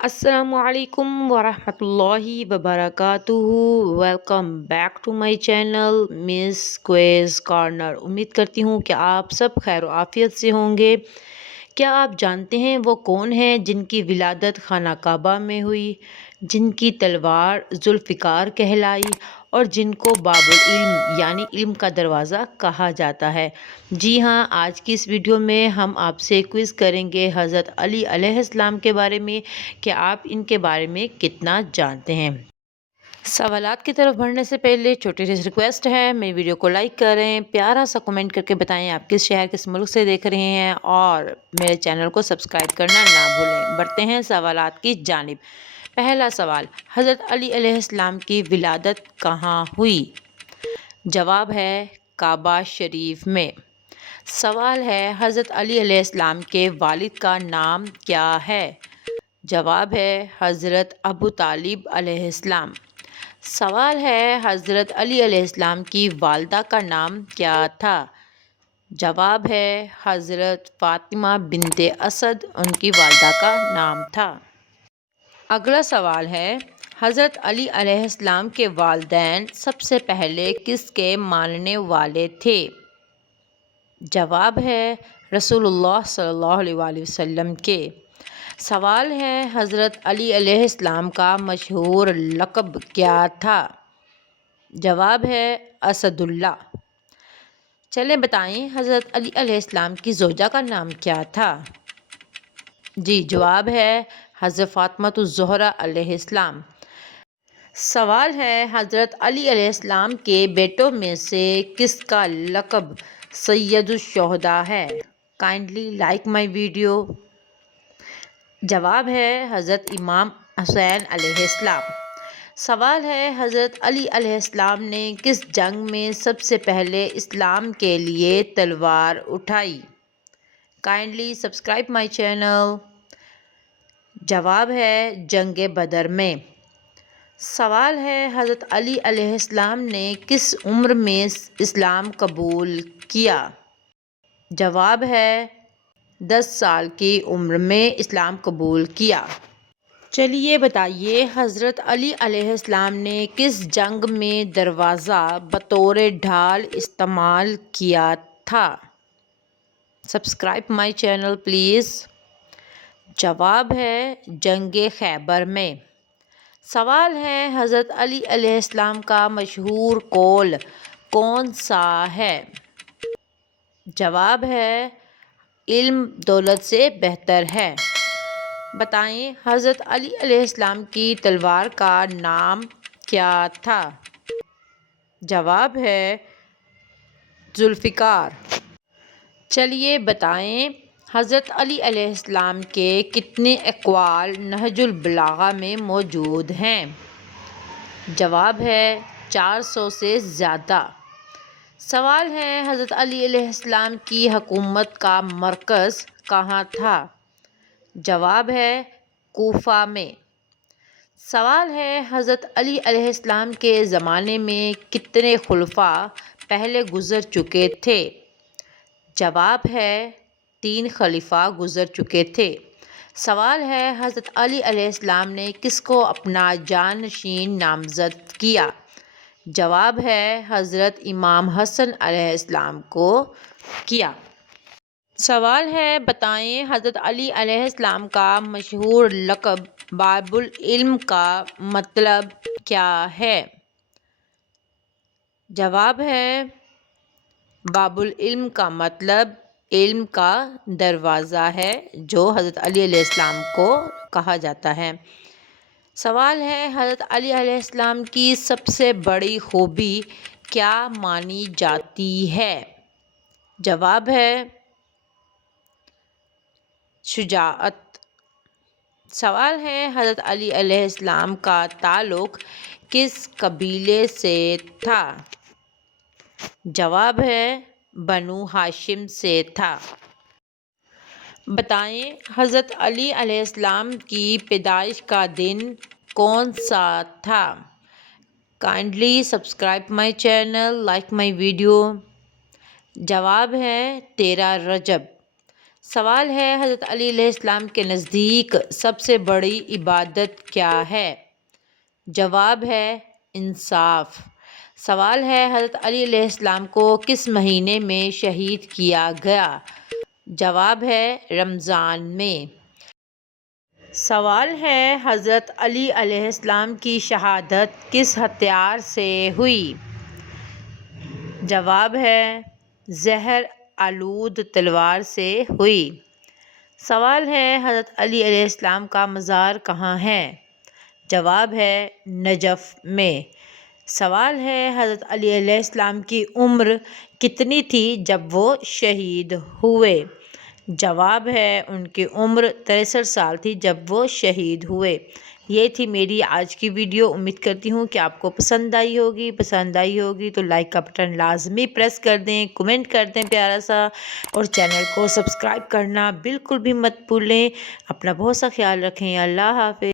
السلام علیکم ورحمۃ اللہ وبرکاتہ۔ Welcome back to my channel Miss Quiz Corner. امید کرتی ہوں کہ آپ سب خیر و عافیت سے ہوں گے۔ کیا آپ جانتے ہیں وہ کون ہیں جن کی ولادت خانہ کعبہ میں ہوئی، جن کی تلوار ذوالفقار کہلائی اور جن کو باب العلم یعنی علم کا دروازہ کہا جاتا ہے؟ جی ہاں، آج کی اس ویڈیو میں ہم آپ سے کوئز کریں گے حضرت علی علیہ السلام کے بارے میں کہ آپ ان کے بارے میں کتنا جانتے ہیں۔ سوالات کی طرف بڑھنے سے پہلے چھوٹی سی ریکویسٹ ہے، میری ویڈیو کو لائک کریں، پیارا سا کمنٹ کر کے بتائیں آپ کس شہر کس ملک سے دیکھ رہے ہیں اور میرے چینل کو سبسکرائب کرنا نہ بھولیں۔ بڑھتے ہیں سوالات کی جانب۔ پہلا سوال، حضرت علی علیہ السلام کی ولادت کہاں ہوئی؟ جواب ہے کعبہ شریف میں۔ سوال ہے، حضرت علی علیہ السلام کے والد کا نام کیا ہے؟ جواب ہے حضرت ابو طالب علیہ السلام۔ سوال ہے، حضرت علی علیہ السلام کی والدہ کا نام کیا تھا؟ جواب ہے حضرت فاطمہ بنت اسد ان کی والدہ کا نام تھا۔ اگلا سوال ہے، حضرت علی علیہ السلام کے والدین سب سے پہلے کس کے ماننے والے تھے؟ جواب ہے رسول اللہ صلی اللہ علیہ وآلہ وسلم کے۔ سوال ہے، حضرت علی علیہ السلام کا مشہور لقب کیا تھا؟ جواب ہے اسد اللہ۔ چلیں بتائیں حضرت علی علیہ السلام کی زوجہ کا نام کیا تھا؟ جی، جواب ہے حضرت فاطمہ الزہرا علیہ السلام۔ سوال ہے، حضرت علی علیہ السلام کے بیٹوں میں سے کس کا لقب سید الشہداء ہے؟ Kindly like my video. جواب ہے حضرت امام حسین علیہ السلام۔ سوال ہے، حضرت علی علیہ السلام نے کس جنگ میں سب سے پہلے اسلام کے لیے تلوار اٹھائی؟ Kindly subscribe my channel. جواب ہے جنگ بدر میں۔ سوال ہے، حضرت علی علیہ السلام نے کس عمر میں اسلام قبول کیا؟ جواب ہے 10 سال کی عمر میں اسلام قبول کیا۔ چلیے بتائیے، حضرت علی علیہ السلام نے کس جنگ میں دروازہ بطور ڈھال استعمال کیا تھا؟ Subscribe my channel please. جواب ہے جنگ خیبر میں۔ سوال ہے، حضرت علی علیہ السلام کا مشہور قول کون سا ہے؟ جواب ہے علم دولت سے بہتر ہے۔ بتائیں حضرت علی علیہ السلام کی تلوار کا نام کیا تھا؟ جواب ہے ذوالفقار۔ چلیے بتائیں حضرت علی علیہ السلام کے کتنے اقوال نہج البلاغہ میں موجود ہیں؟ جواب ہے 400 سے زیادہ۔ سوال ہے، حضرت علی علیہ السلام کی حکومت کا مرکز کہاں تھا؟ جواب ہے کوفہ میں۔ سوال ہے، حضرت علی علیہ السلام کے زمانے میں کتنے خلفاء پہلے گزر چکے تھے؟ جواب ہے 3 خلیفہ گزر چکے تھے۔ سوال ہے، حضرت علی علیہ السلام نے کس کو اپنا جانشین نامزد کیا؟ جواب ہے حضرت امام حسن علیہ السلام کو کیا۔ سوال ہے، بتائیں حضرت علی علیہ السلام کا مشہور لقب باب العلم کا مطلب کیا ہے؟ جواب ہے باب العلم کا مطلب علم کا دروازہ ہے، جو حضرت علی علیہ السلام کو کہا جاتا ہے۔ سوال ہے، حضرت علی علیہ السلام کی سب سے بڑی خوبی کیا مانی جاتی ہے؟ جواب ہے شجاعت۔ سوال ہے، حضرت علی علیہ السلام کا تعلق کس قبیلے سے تھا؟ جواب ہے بنو ہاشم سے تھا۔ بتائیں حضرت علی علیہ السلام کی پیدائش کا دن کون سا تھا؟ Kindly subscribe my channel, like my video. جواب ہے 13 رجب۔ سوال ہے حضرت علی علیہ السلام کے نزدیک سب سے بڑی عبادت کیا ہے؟ جواب ہے انصاف۔ سوال ہے حضرت علی علیہ السلام کو کس مہینے میں شہید کیا گیا؟ جواب ہے رمضان میں۔ سوال ہے حضرت علی علیہ السلام کی شہادت کس ہتھیار سے ہوئی؟ جواب ہے زہر آلود تلوار سے ہوئی۔ سوال ہے حضرت علی علیہ السلام کا مزار کہاں ہے؟ جواب ہے نجف میں۔ سوال ہے حضرت علی علیہ السلام کی عمر کتنی تھی جب وہ شہید ہوئے؟ جواب ہے ان کی عمر 63 سال تھی جب وہ شہید ہوئے۔ یہ تھی میری آج کی ویڈیو۔ امید کرتی ہوں کہ آپ کو پسند آئی ہوگی تو لائک کا بٹن لازمی پریس کر دیں، کمنٹ کر دیں پیارا سا، اور چینل کو سبسکرائب کرنا بالکل بھی مت بھولیں۔ اپنا بہت سا خیال رکھیں۔ اللہ حافظ۔